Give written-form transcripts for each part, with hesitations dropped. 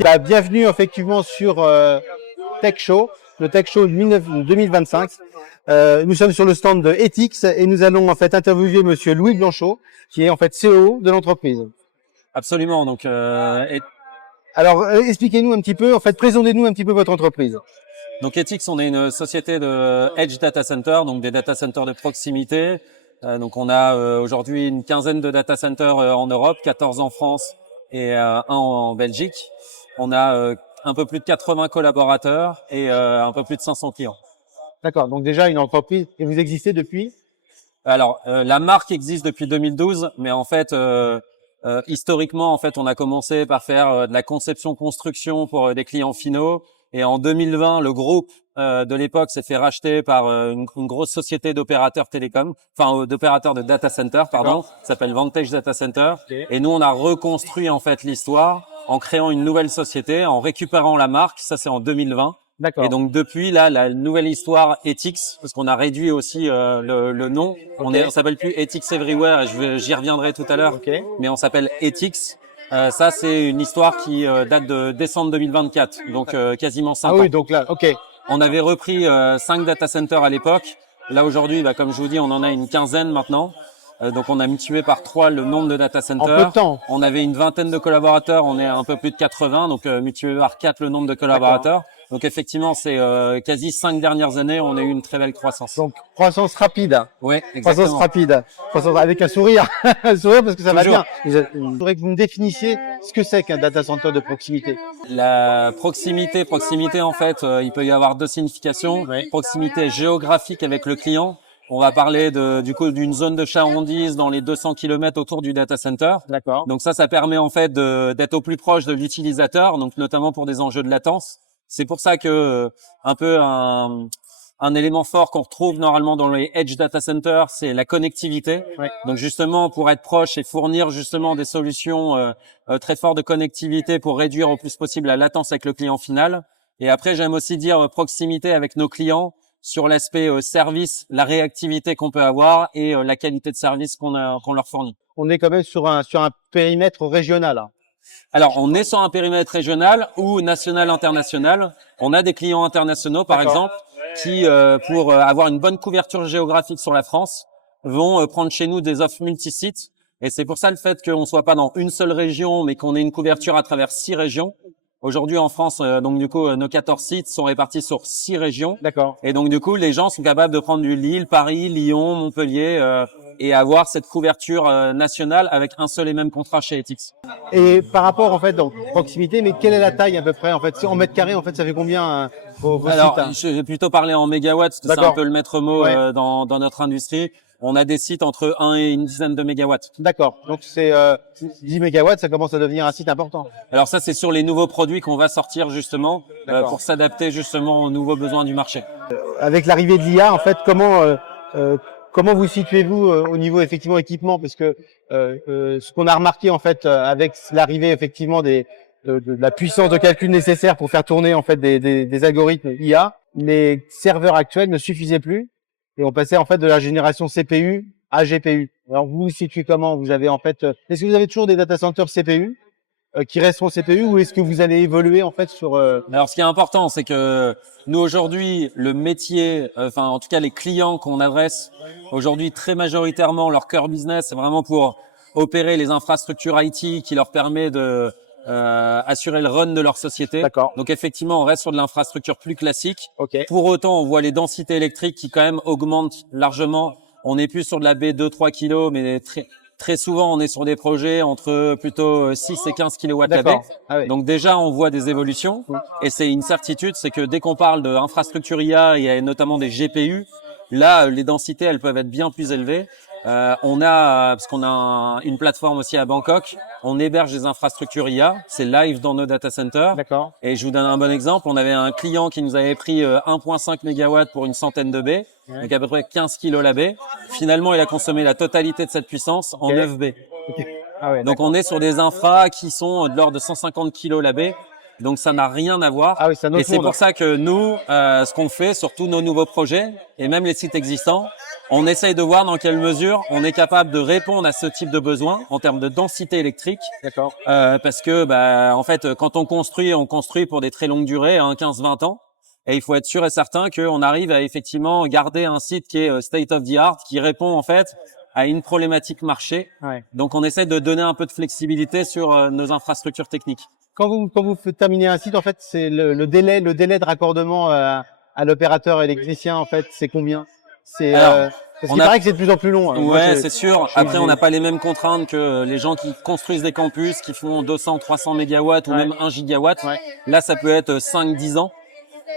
Bienvenue effectivement sur Tech Show, le Tech Show 2025. Nous sommes sur le stand de Etix et nous allons en fait interviewer Monsieur Louis Blanchot, qui est en fait CEO de l'entreprise. Absolument. Donc, alors expliquez-nous un petit peu, en fait, présentez-nous un petit peu votre entreprise. Donc Etix, on est une société de Edge Data Center, donc des data centers de proximité. Donc on a aujourd'hui une quinzaine de data centers en Europe, 14 en France et un en Belgique. On a un peu plus de 80 collaborateurs et un peu plus de 500 clients. D'accord, donc déjà une entreprise, et vous existez depuis? Alors la marque existe depuis 2012, mais en fait historiquement, en fait, on a commencé par faire de la conception-construction pour des clients finaux. Et en 2020, le groupe de l'époque s'est fait racheter par une grosse société d'opérateurs télécoms, enfin d'opérateurs de data center, pardon, qui s'appelle Vantage Data Center. Okay. Et nous, on a reconstruit en fait l'histoire en créant une nouvelle société, en récupérant la marque. Ça, c'est en 2020. D'accord. Et donc depuis là, la nouvelle histoire Etix, parce qu'on a réduit aussi le nom. Okay. On s'appelle plus Etix Everywhere. J'y reviendrai tout à l'heure. Okay. Mais on s'appelle Etix. Ça, c'est une histoire qui date de décembre 2024, donc quasiment 5 ans. Ah oui, donc là, ok. On avait repris 5 data centers à l'époque. Là, aujourd'hui, comme je vous dis, on en a une quinzaine maintenant. Donc, on a mutué par 3 le nombre de data centers. En peu de temps. On avait une vingtaine de collaborateurs, on est un peu plus de 80, donc mutué par 4 le nombre de collaborateurs. Donc, effectivement, c'est quasi 5 dernières années, on a eu une très belle croissance. Donc, croissance rapide. Oui, exactement. Croissance rapide. Croissance avec un sourire. Un sourire parce que ça Toujours. Va bien. Je voudrais que vous me définissiez ce que c'est qu'un data center de proximité. La proximité, en fait, il peut y avoir 2 significations. Oui. Proximité géographique avec le client. On va parler du coup d'une zone de chalandise dans les 200 km autour du data center. D'accord. Donc ça permet en fait d'être au plus proche de l'utilisateur, donc notamment pour des enjeux de latence. C'est pour ça que un peu un élément fort qu'on retrouve normalement dans les edge data centers, c'est la connectivité. Oui. Donc justement pour être proche et fournir justement des solutions très fortes de connectivité pour réduire au plus possible la latence avec le client final. Et après j'aime aussi dire proximité avec nos clients sur l'aspect service, la réactivité qu'on peut avoir et la qualité de service qu'on leur fournit. On est quand même sur un périmètre régional. Hein. Alors, on est sur un périmètre régional ou national-international. On a des clients internationaux, par exemple, qui, pour avoir une bonne couverture géographique sur la France, vont prendre chez nous des offres multi-sites. Et c'est pour ça le fait qu'on soit pas dans une seule région, mais qu'on ait une couverture à travers 6 régions. Aujourd'hui, en France, donc du coup, nos 14 sites sont répartis sur 6 régions. D'accord. Et donc du coup, les gens sont capables de prendre du Lille, Paris, Lyon, Montpellier et avoir cette couverture nationale avec un seul et même contrat chez Etix. Et par rapport en fait donc proximité, mais quelle est la taille à peu près en fait? En mètres carrés, en fait, ça fait combien vos Alors, sites, hein? Je vais plutôt parler en mégawatts, parce que c'est un peu le maître mot dans notre industrie. On a des sites entre 1 et une dizaine de mégawatts. D'accord. Donc c'est 10 mégawatts, ça commence à devenir un site important. Alors ça, c'est sur les nouveaux produits qu'on va sortir justement pour s'adapter justement aux nouveaux besoins du marché. Avec l'arrivée de l'IA, en fait, comment vous situez-vous au niveau effectivement équipement? Parce que ce qu'on a remarqué en fait avec l'arrivée effectivement de la puissance de calcul nécessaire pour faire tourner en fait des algorithmes IA, les serveurs actuels ne suffisaient plus. Et on passait en fait de la génération CPU à GPU. Alors vous vous situez comment? Vous avez en fait, est-ce que vous avez toujours des data centers CPU qui resteront CPU ou est-ce que vous allez évoluer en fait sur Alors ce qui est important, c'est que nous aujourd'hui, le métier, enfin en tout cas les clients qu'on adresse aujourd'hui très majoritairement, leur cœur business, c'est vraiment pour opérer les infrastructures IT qui leur permet de assurer le run de leur société. D'accord. Donc effectivement, on reste sur de l'infrastructure plus classique. Okay. Pour autant, on voit les densités électriques qui quand même augmentent largement. On n'est plus sur de la B2-3 kg, mais très souvent, on est sur des projets entre plutôt 6 et 15 kW la baie. Ah oui. Donc déjà, on voit des évolutions. Et c'est une certitude, c'est que dès qu'on parle d'infrastructure IA et notamment des GPU, là, les densités, elles peuvent être bien plus élevées. Parce qu'on a une plateforme aussi à Bangkok, on héberge des infrastructures IA, c'est live dans nos data centers. D'accord. Et je vous donne un bon exemple, on avait un client qui nous avait pris 1,5 MW pour une centaine de baies, donc à peu près 15 kg la baie. Finalement, il a consommé la totalité de cette puissance en 9 baies. Ah ouais, donc on est sur des infras qui sont de l'ordre de 150 kg la baie. Donc ça n'a rien à voir. Ah oui, et c'est pour ça que nous, ce qu'on fait sur tous nos nouveaux projets et même les sites existants, On essaye de voir dans quelle mesure on est capable de répondre à ce type de besoin en termes de densité électrique. D'accord. Parce que, en fait, quand on construit pour des très longues durées, 15-20 ans. Et il faut être sûr et certain qu'on arrive à effectivement garder un site qui est state of the art, qui répond en fait à une problématique marché. Ouais. Donc, on essaie de donner un peu de flexibilité sur nos infrastructures techniques. Quand vous terminez un site, en fait, c'est le délai de raccordement à l'opérateur électricien, en fait, c'est combien? C'est parce qu'il paraît que c'est de plus en plus long. Hein. Ouais, c'est sûr. Après, on n'a pas les mêmes contraintes que les gens qui construisent des campus, qui font 200, 300 mégawatts ou même 1 gigawatt. Ouais. Là, ça peut être 5-10 ans.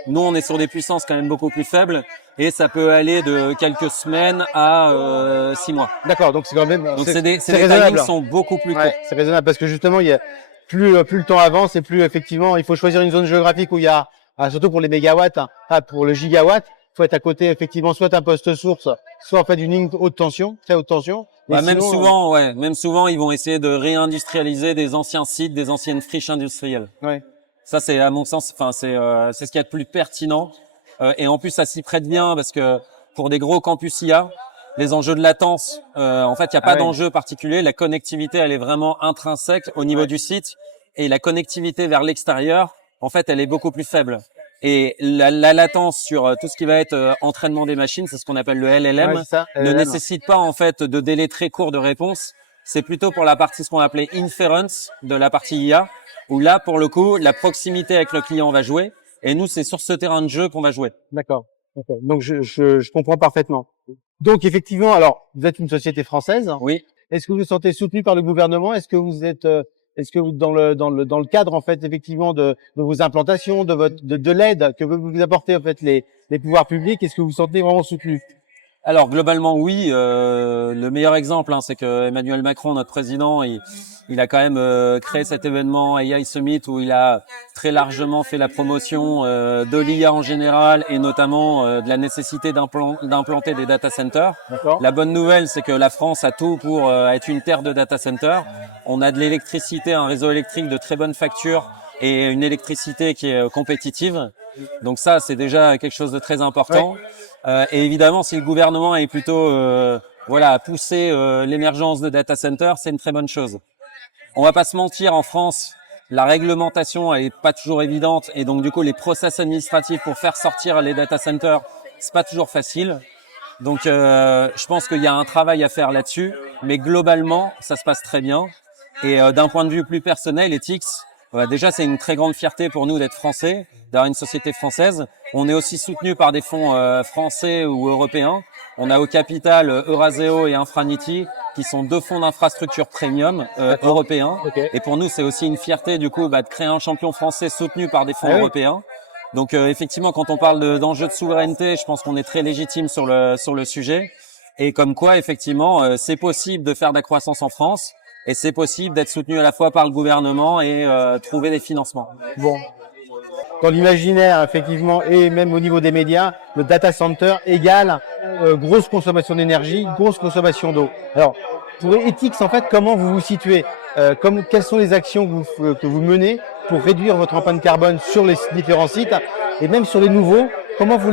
Nous, on est sur des puissances quand même beaucoup plus faibles et ça peut aller de quelques semaines à 6 mois. D'accord, donc c'est quand même Donc c'est des raisonnable. timings sont beaucoup plus courts. Ouais, c'est raisonnable parce que justement, il y a plus le temps avance et plus effectivement, il faut choisir une zone géographique où il y a surtout pour les mégawatts, pour le gigawatt, il faut être à côté effectivement soit un poste source, soit en fait une ligne haute tension, très haute tension. Bah, même souvent, ils vont essayer de réindustrialiser des anciens sites, des anciennes friches industrielles. Ouais. Ça, c'est à mon sens, c'est ce qu'il y a de plus pertinent. Et en plus, ça s'y prête bien parce que pour des gros campus IA, les enjeux de latence, en fait, il n'y a pas d'enjeu particulier. La connectivité, elle est vraiment intrinsèque au niveau du site. Et la connectivité vers l'extérieur, en fait, elle est beaucoup plus faible. Et la latence sur tout ce qui va être entraînement des machines, c'est ce qu'on appelle le LLM, ne nécessite pas en fait de délai très court de réponse. C'est plutôt pour la partie ce qu'on appelait inference de la partie IA, où là, pour le coup, la proximité avec le client va jouer. Et nous, c'est sur ce terrain de jeu qu'on va jouer. D'accord. Okay. Donc, je comprends parfaitement. Donc, effectivement, alors, vous êtes une société française. Oui. Est-ce que vous vous sentez soutenu par le gouvernement? Est-ce que vous êtes, dans le cadre, en fait, effectivement, de vos implantations, de l'aide que vous apportez, en fait, les pouvoirs publics, est-ce que vous vous sentez vraiment soutenu? Alors globalement oui, le meilleur exemple c'est que Emmanuel Macron, notre président, il a quand même créé cet événement AI Summit où il a très largement fait la promotion de l'IA en général et notamment de la nécessité d'implanter des data centers. La bonne nouvelle c'est que la France a tout pour être une terre de data centers. On a de l'électricité, un réseau électrique de très bonne facture et une électricité qui est compétitive. Donc ça c'est déjà quelque chose de très important. Et évidemment, si le gouvernement est plutôt à pousser l'émergence de data centers, c'est une très bonne chose. On va pas se mentir, en France, la réglementation elle est pas toujours évidente et donc du coup les process administratifs pour faire sortir les data centers, c'est pas toujours facile. Donc je pense qu'il y a un travail à faire là-dessus, mais globalement, ça se passe très bien. Et d'un point de vue plus personnel, Ethics, déjà c'est une très grande fierté pour nous d'être français, d'avoir une société française. On est aussi soutenu par des fonds français ou européens. On a au capital Euraseo et Infranity, qui sont deux fonds d'infrastructure premium européens. Okay. Et pour nous, c'est aussi une fierté du coup de créer un champion français soutenu par des fonds européens. Donc effectivement, quand on parle d'enjeux de souveraineté, je pense qu'on est très légitime sur le sujet. Et comme quoi, effectivement, c'est possible de faire de la croissance en France. Et c'est possible d'être soutenu à la fois par le gouvernement et trouver des financements. Bon. Dans l'imaginaire, effectivement, et même au niveau des médias, le data center égale grosse consommation d'énergie, grosse consommation d'eau. Alors, pour Ethics, en fait, comment vous vous situez quelles sont les actions que vous menez pour réduire votre empreinte carbone sur les différents sites et même sur les nouveaux? Comment vous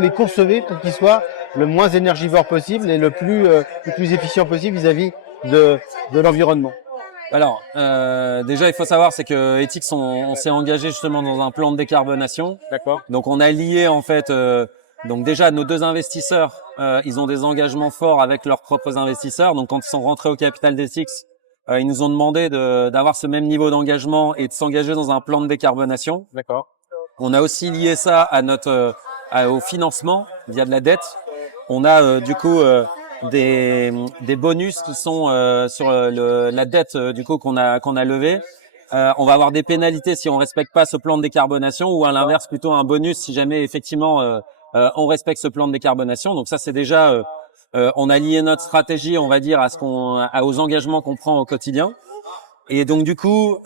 les concevez pour qu'ils soient le moins énergivores possible et le plus efficient possible vis-à-vis de l'environnement? Alors, déjà, il faut savoir, c'est que Ethics, on s'est engagé justement dans un plan de décarbonation. D'accord. Donc, on a lié en fait, donc déjà nos deux investisseurs, ils ont des engagements forts avec leurs propres investisseurs. Donc, quand ils sont rentrés au capital d'Ethics, ils nous ont demandé d'avoir ce même niveau d'engagement et de s'engager dans un plan de décarbonation. D'accord. On a aussi lié ça à au financement via de la dette. On a du coup des bonus qui sont sur la dette du coup qu'on a levée. On va avoir des pénalités si on respecte pas ce plan de décarbonation ou à l'inverse plutôt un bonus si jamais effectivement on respecte ce plan de décarbonation. Donc ça c'est déjà on a lié notre stratégie, on va dire, aux engagements qu'on prend au quotidien. Et donc du coup,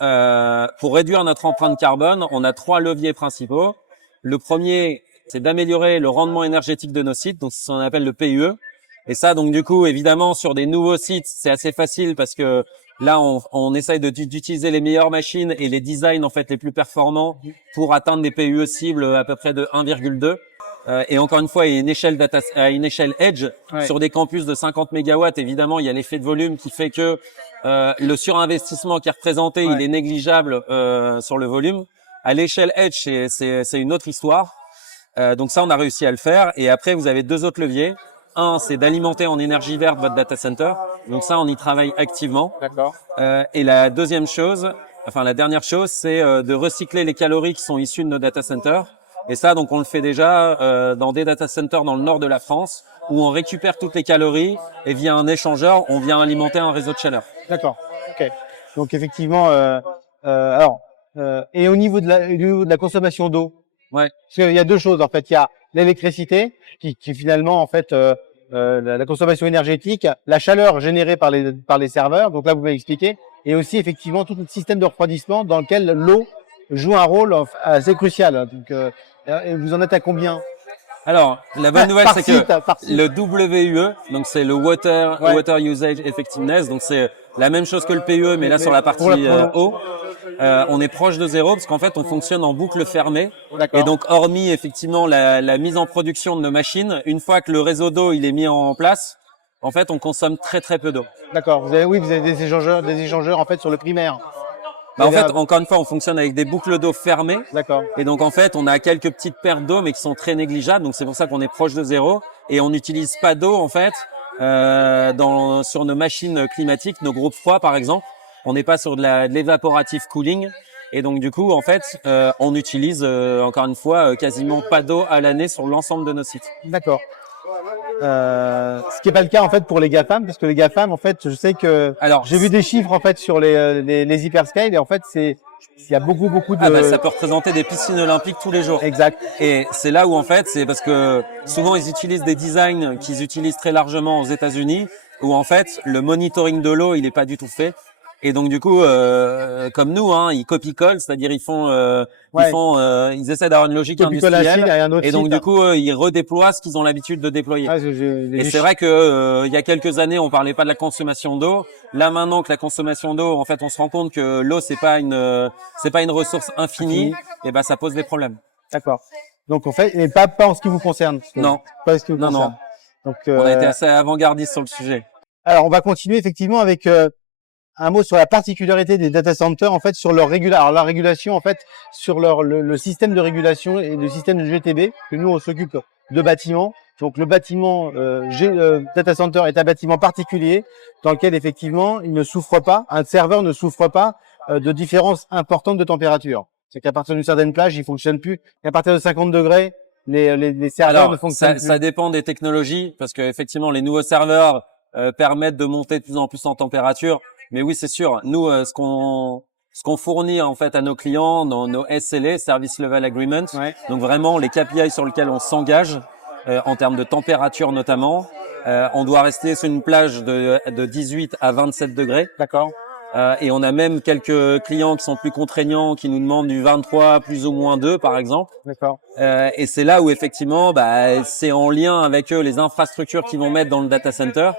pour réduire notre empreinte carbone, on a 3 leviers principaux. Le premier, c'est d'améliorer le rendement énergétique de nos sites, donc c'est ce qu'on appelle le PUE. Et ça, donc du coup, évidemment, sur des nouveaux sites, c'est assez facile parce que là, on essaye d'utiliser les meilleures machines et les designs en fait les plus performants pour atteindre des PUE cibles à peu près de 1,2. Et encore une fois, il y a une échelle edge Ouais. sur des campus de 50 mégawatts. Évidemment, il y a l'effet de volume qui fait que le surinvestissement qui est représenté, Ouais. il est négligeable sur le volume. À l'échelle edge, c'est une autre histoire. Donc ça, on a réussi à le faire. Et après, vous avez deux autres leviers. Un, c'est d'alimenter en énergie verte votre data center. Donc ça, on y travaille activement. D'accord. Et la deuxième chose, enfin la dernière chose, c'est de recycler les calories qui sont issues de nos data centers. Et ça, donc on le fait déjà dans des data centers dans le nord de la France, où on récupère toutes les calories et via un échangeur, on vient alimenter un réseau de chaleur. D'accord. Ok. Donc effectivement, alors, et au niveau de la consommation d'eau, Ouais. parce qu'il y a deux choses en fait. Il y a l'électricité qui finalement en fait la consommation énergétique, la chaleur générée par les serveurs. Donc là, vous m'avez expliqué, et aussi effectivement tout le système de refroidissement dans lequel l'eau joue un rôle assez crucial. Donc, et vous en êtes à combien? Alors, la bonne nouvelle, Par c'est site, que par site. le WUE, donc c'est le Water Ouais. Usage Effectiveness, donc c'est la même chose que le PUE, mais là sur la partie pour la- eau, on est proche de zéro parce qu'en fait, on fonctionne en boucle fermée. D'accord. Et donc, hormis effectivement la mise en production de nos machines, une fois que le réseau d'eau il est mis en place, en fait, on consomme très très peu d'eau. D'accord. Vous avez des échangeurs en fait sur le primaire. Bah, en Vous avez fait, encore une fois, on fonctionne avec des boucles d'eau fermées. D'accord. Et donc, en fait, on a quelques petites pertes d'eau, mais qui sont très négligeables. Donc, c'est pour ça qu'on est proche de zéro. Et on n'utilise pas d'eau, en fait, sur nos machines climatiques, nos groupes froids, par exemple. On n'est pas sur de l'évaporative cooling. Et donc, du coup, en fait, on utilise, encore une fois, quasiment pas d'eau à l'année sur l'ensemble de nos sites. D'accord. Ce qui n'est pas le cas en fait pour les GAFAM, parce que les GAFAM, en fait, je sais que Alors, j'ai vu des chiffres en fait sur les hyperscale, et en fait, il y a beaucoup de. Ah bah, ça peut représenter des piscines olympiques tous les jours. Exact. Et c'est là où en fait, c'est parce que souvent ils utilisent des designs qu'ils utilisent très largement aux États-Unis, où en fait le monitoring de l'eau il est pas du tout fait. Et donc du coup, comme nous, hein, ils copie-collent, c'est-à-dire Ouais. ils essaient d'avoir une logique Copie-colle à Chine, industrielle. et un autre Et donc site. du coup, ils redéploient ce qu'ils ont l'habitude de déployer. Ah, Et c'est vrai que il y a quelques années, on parlait pas de la consommation d'eau. Là maintenant que la consommation d'eau, en fait, on se rend compte que l'eau c'est pas une ressource infinie. Et ben ça pose des problèmes. D'accord. Donc en fait, mais pas en ce qui vous concerne. Non. Pas en ce qui vous Non, concerne. non. Donc, On a été assez avant-gardiste sur le sujet. alors on va continuer effectivement avec un mot sur la particularité des data centers en fait sur leur alors la régulation en fait sur le système de régulation et le système de GTB, que nous on s'occupe de bâtiments. Donc le bâtiment data center est un bâtiment particulier dans lequel effectivement il ne souffre pas, un serveur ne souffre pas de différences importantes de température. C'est qu'à partir d'une certaine plage, il fonctionne plus. Et à partir de 50 degrés, les serveurs ne fonctionnent plus. Ça dépend des technologies, parce que effectivement, les nouveaux serveurs permettent de monter de plus en plus en température. Mais oui, c'est sûr. Nous, ce qu'on fournit en fait à nos clients dans nos SLA, Service Level Agreement, Ouais. donc vraiment les KPI sur lesquels on s'engage en termes de température notamment, on doit rester sur une plage de 18 à 27 degrés. D'accord. Et on a même quelques clients qui sont plus contraignants, qui nous demandent du 23 plus ou moins 2 par exemple. D'accord. Et c'est là où effectivement, c'est en lien avec eux les infrastructures qu'ils vont mettre dans le data center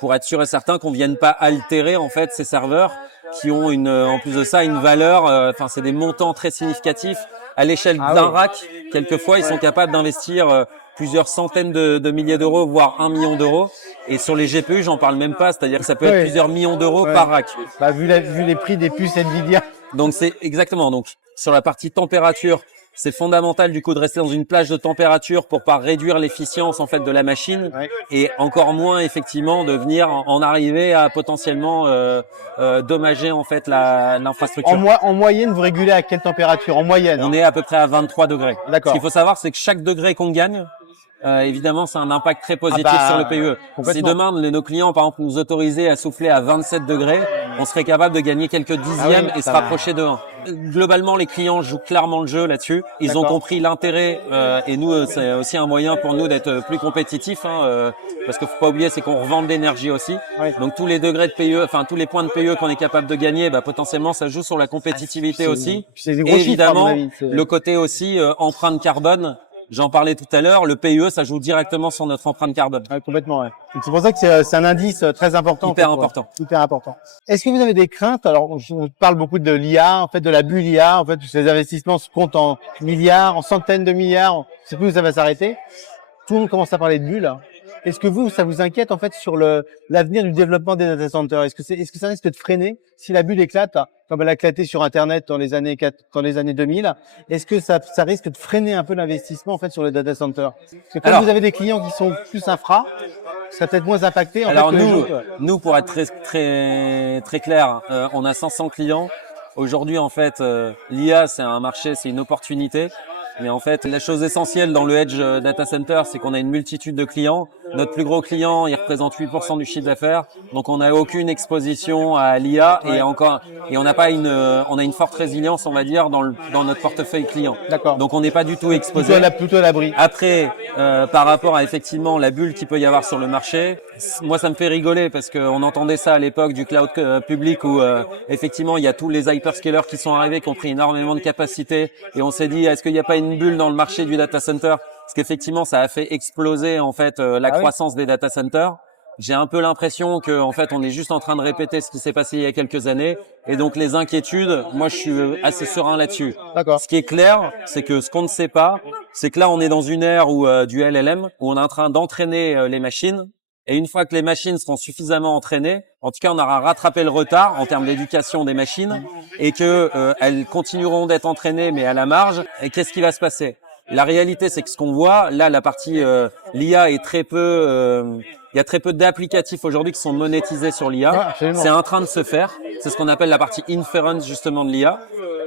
pour être sûr et certain qu'on vienne pas altérer en fait ces serveurs qui ont en plus de ça une valeur. Enfin, c'est des montants très significatifs à l'échelle d'un rack. Quelquefois, ils sont capables d'investir plusieurs centaines de milliers d'euros, voire 1 million d'euros. Et sur les GPU, j'en parle même pas, c'est-à-dire que ça peut être plusieurs millions d'euros par rack. Bah, vu les prix des puces Nvidia. Donc c'est exactement. Donc sur la partie température, c'est fondamental du coup de rester dans une plage de température pour pas réduire l'efficience en fait de la machine et encore moins effectivement de venir en arriver à potentiellement dommager en fait l'infrastructure. En moyenne, vous régulez à quelle température? En moyenne? On est à peu près à 23 degrés. D'accord. Ce qu'il faut savoir, c'est que chaque degré qu'on gagne, évidemment, c'est un impact très positif sur le PUE. Si demain, nos clients, par exemple, nous autorisaient à souffler à 27 degrés, on serait capable de gagner quelques dixièmes et se rapprocher de 1. Globalement, les clients jouent clairement le jeu là-dessus. Ils ont compris l'intérêt et nous, c'est aussi un moyen pour nous d'être plus compétitifs, parce qu'il faut pas oublier, c'est qu'on revend de l'énergie aussi. Donc tous les degrés de PUE, enfin tous les points de PUE qu'on est capable de gagner, potentiellement, ça joue sur la compétitivité aussi. C'est des Et gros chiffres, évidemment, à mon avis. le côté aussi empreinte carbone. j'en parlais tout à l'heure, le PUE, ça joue directement sur notre empreinte carbone. Ouais, complètement, ouais. Donc, c'est pour ça que c'est un indice très important. Hyper en fait, important. Ouais. Hyper important. Est-ce que vous avez des craintes? Alors, on parle beaucoup de l'IA, en fait, de la bulle IA. En fait, ces investissements se comptent en milliards, en centaines de milliards. On sait plus où ça va s'arrêter. Tout le monde commence à parler de bulle. Est-ce que ça vous inquiète, en fait, sur l'avenir du développement des data centers? Est-ce que ça risque de freiner si la bulle éclate, comme elle a éclaté sur Internet dans les années 2000? Est-ce que ça risque de freiner un peu l'investissement, en fait, sur les data centers? Parce que quand vous avez des clients qui sont plus infra, ça sera peut-être moins impacté. Alors nous, pour être très clair, on a 500 clients. Aujourd'hui, en fait, l'IA, c'est un marché, c'est une opportunité. Mais en fait, la chose essentielle dans le Edge Data Center, c'est qu'on a une multitude de clients. Notre plus gros client, il représente 8% du chiffre d'affaires. Donc, on n'a aucune exposition à l'IA et on n'a pas on a une forte résilience, on va dire, dans notre portefeuille client. D'accord. Donc, on n'est pas du tout exposé. Plutôt à l'abri. Après, par rapport à effectivement la bulle qu'il peut y avoir sur le marché, moi, ça me fait rigoler parce qu'on entendait ça à l'époque du cloud public où effectivement, il y a tous les hyperscalers qui sont arrivés, qui ont pris énormément de capacité et on s'est dit, est-ce qu'il n'y a pas une bulle dans le marché du data center? Parce qu'effectivement, ça a fait exploser en fait la croissance des data centers. J'ai un peu l'impression que en fait, on est juste en train de répéter ce qui s'est passé il y a quelques années. Et donc, les inquiétudes, moi, je suis assez serein là-dessus. D'accord. Ce qui est clair, c'est que ce qu'on ne sait pas, c'est que là, on est dans une ère où du LLM, où on est en train d'entraîner les machines. Et une fois que les machines seront suffisamment entraînées, en tout cas, on aura rattrapé le retard en termes d'éducation des machines et que elles continueront d'être entraînées, mais à la marge. Et qu'est-ce qui va se passer? La réalité, c'est que ce qu'on voit, là, la partie l'IA est très peu. Il y a très peu d'applicatifs aujourd'hui qui sont monétisés sur l'IA. C'est en train de se faire. C'est ce qu'on appelle la partie inference justement de l'IA.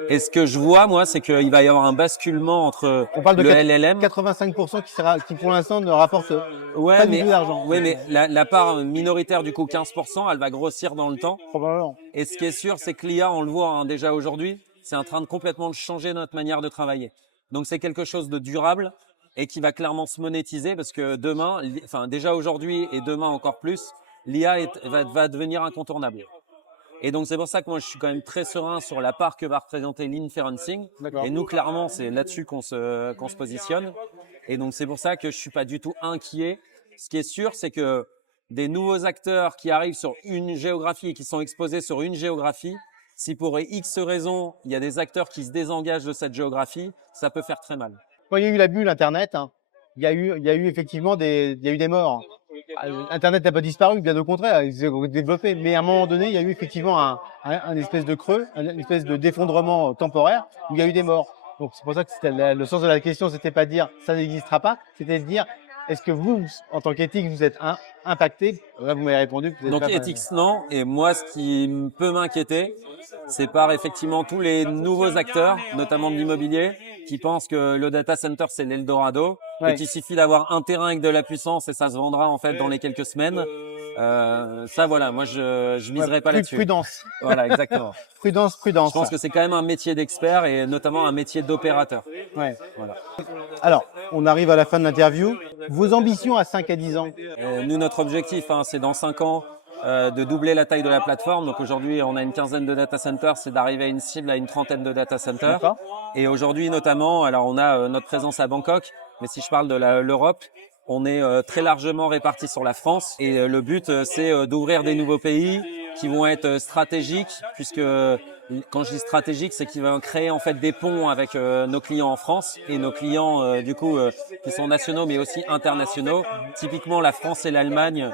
Et ce que je vois, moi, c'est qu'il va y avoir un basculement entre le LLM. 85% qui pour l'instant ne rapporte pas du tout d'argent. Oui, mais la part minoritaire, du coup, 15%, elle va grossir dans le temps. Probablement. Et ce qui est sûr, c'est que l'IA, on le voit déjà aujourd'hui, c'est en train de complètement changer notre manière de travailler. Donc, c'est quelque chose de durable et qui va clairement se monétiser parce que demain, enfin déjà aujourd'hui et demain encore plus, l'IA va devenir incontournable. Et donc, c'est pour ça que moi, je suis quand même très serein sur la part que va représenter l'inferencing. Et nous, clairement, c'est là-dessus qu'on se positionne. Et donc, c'est pour ça que je suis pas du tout inquiet. Ce qui est sûr, c'est que des nouveaux acteurs qui arrivent sur une géographie et qui sont exposés sur une géographie, si pour X raisons, il y a des acteurs qui se désengagent de cette géographie, ça peut faire très mal. Quand il y a eu la bulle Internet, il y a eu effectivement des morts. Internet n'a pas disparu, bien au contraire, il s'est développé. Mais à un moment donné, il y a eu effectivement un espèce de creux, une espèce de d'effondrement temporaire où il y a eu des morts. Donc c'est pour ça que le sens de la question, c'était pas de dire ça n'existera pas, c'était de dire est-ce que vous, en tant qu'éthique, vous êtes impacté? Là, vous m'avez répondu que vous êtes donc éthique, non. Et moi, ce qui peut m'inquiéter, c'est par effectivement tous les nouveaux acteurs, notamment de l'immobilier, qui pensent que le data center c'est l'Eldorado et qu'il suffit d'avoir un terrain avec de la puissance et ça se vendra en fait dans les quelques semaines. Ça voilà, moi je miserai pas là-dessus. Prudence. Voilà, exactement. Prudence. Je pense que c'est quand même un métier d'expert et notamment un métier d'opérateur. Ouais. Voilà. Alors, on arrive à la fin de l'interview. Vos ambitions à 5 à 10 ans? Nous, notre objectif, c'est dans 5 ans de doubler la taille de la plateforme. Donc aujourd'hui, on a une quinzaine de data centers, c'est d'arriver à une cible à une trentaine de data centers. Et aujourd'hui, notamment, alors on a notre présence à Bangkok, mais si je parle de l'Europe, on est très largement répartis sur la France. Et le but, c'est d'ouvrir des nouveaux pays qui vont être stratégiques, puisque quand je dis stratégique, c'est qu'ils vont créer en fait des ponts avec nos clients en France et nos clients du coup qui sont nationaux mais aussi internationaux. Typiquement la France et l'Allemagne.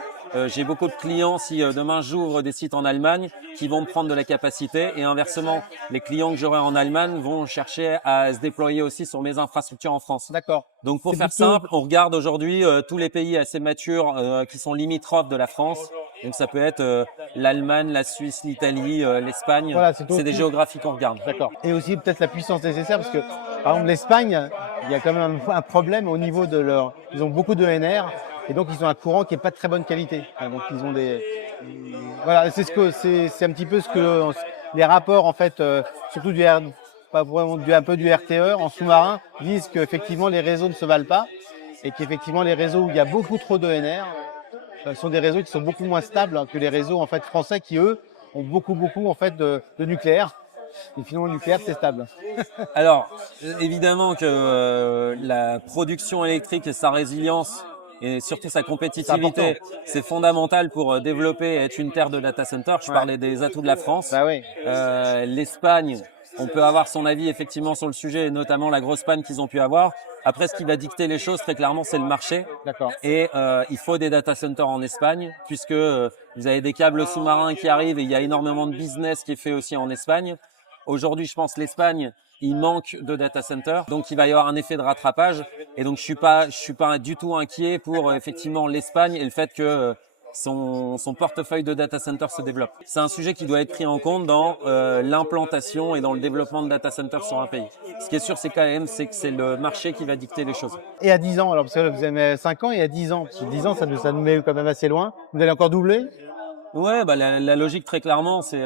J'ai beaucoup de clients, si demain j'ouvre des sites en Allemagne, qui vont me prendre de la capacité et inversement, les clients que j'aurai en Allemagne vont chercher à se déployer aussi sur mes infrastructures en France. D'accord. Donc pour faire simple, on regarde aujourd'hui tous les pays assez matures qui sont limitrophes de la France. Donc ça peut être l'Allemagne, la Suisse, l'Italie, l'Espagne. Voilà, c'est des géographies qu'on regarde. D'accord. Et aussi peut-être la puissance nécessaire parce que par exemple l'Espagne, il y a quand même un problème au niveau de leur. Ils ont beaucoup de NR. Et donc, ils ont un courant qui est pas de très bonne qualité. Donc, ils ont voilà, c'est un petit peu ce que les rapports, en fait, surtout pas vraiment un peu du RTE en sous-marin, disent qu'effectivement, les réseaux ne se valent pas et qu'effectivement, les réseaux où il y a beaucoup trop de NR sont des réseaux qui sont beaucoup moins stables que les réseaux, en fait, français qui, eux, ont beaucoup, en fait, de nucléaire. Et finalement, le nucléaire, c'est stable. Alors, évidemment que la production électrique et sa résilience et surtout sa compétitivité, c'est fondamental pour développer et être une terre de data center. Je parlais des atouts de la France. Bah oui. L'Espagne, on peut avoir son avis effectivement sur le sujet, et notamment la grosse panne qu'ils ont pu avoir. Après, ce qui va dicter les choses, très clairement, c'est le marché. D'accord. Et il faut des data centers en Espagne, puisque vous avez des câbles sous-marins qui arrivent et il y a énormément de business qui est fait aussi en Espagne. Aujourd'hui, je pense l'Espagne, il manque de data centers, donc il va y avoir un effet de rattrapage. Et donc je suis pas du tout inquiet pour effectivement l'Espagne et le fait que son portefeuille de data centers se développe. C'est un sujet qui doit être pris en compte dans l'implantation et dans le développement de data centers sur un pays. Ce qui est sûr, c'est quand même, c'est que c'est le marché qui va dicter les choses. Et à 10 ans, alors parce que vous avez 5 ans et à 10 ans, parce que 10 ans, ça nous met quand même assez loin. Vous allez encore doubler? Ouais, bah la logique très clairement, c'est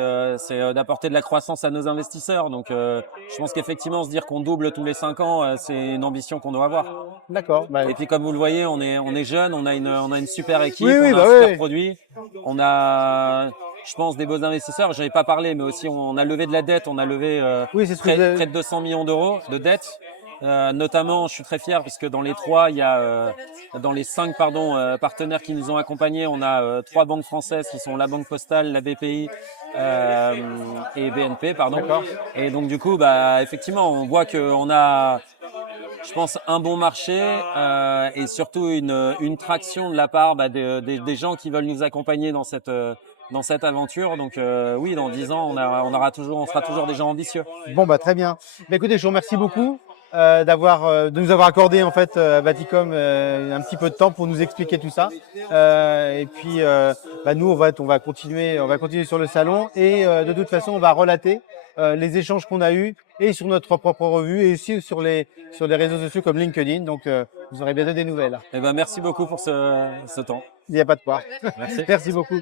d'apporter de la croissance à nos investisseurs. Donc, je pense qu'effectivement, se dire qu'on double tous les 5 ans, c'est une ambition qu'on doit avoir. D'accord. Bah, Et puis, comme vous le voyez, on est jeune, on a une super équipe, Oui, on a un super produit, on a, je pense, des beaux investisseurs. J'en ai pas parlé, mais aussi on a levé de la dette, on a levé oui, c'est ce que près de 200 millions d'euros de dette. Notamment, je suis très fier parce que dans les trois, il y a dans les 5 partenaires qui nous ont accompagnés, on a 3 banques françaises qui sont la Banque Postale, la BPI et BNP, pardon. Et donc du coup, bah effectivement, on voit qu'on a, je pense, un bon marché et surtout une traction de la part des gens qui veulent nous accompagner dans cette aventure. Donc oui, dans 10 ans, on sera toujours des gens ambitieux. Bon, bah très bien. Bah, écoutez, je vous remercie beaucoup de nous avoir accordé en fait à Baticom un petit peu de temps pour nous expliquer tout ça. Et puis, bah, nous, on va continuer sur le salon et de toute façon, on va relater les échanges qu'on a eus et sur notre propre revue et aussi sur les réseaux sociaux comme LinkedIn. Donc, vous aurez bientôt des nouvelles. Eh ben, merci beaucoup pour ce temps. Il n'y a pas de quoi. Merci. Merci beaucoup.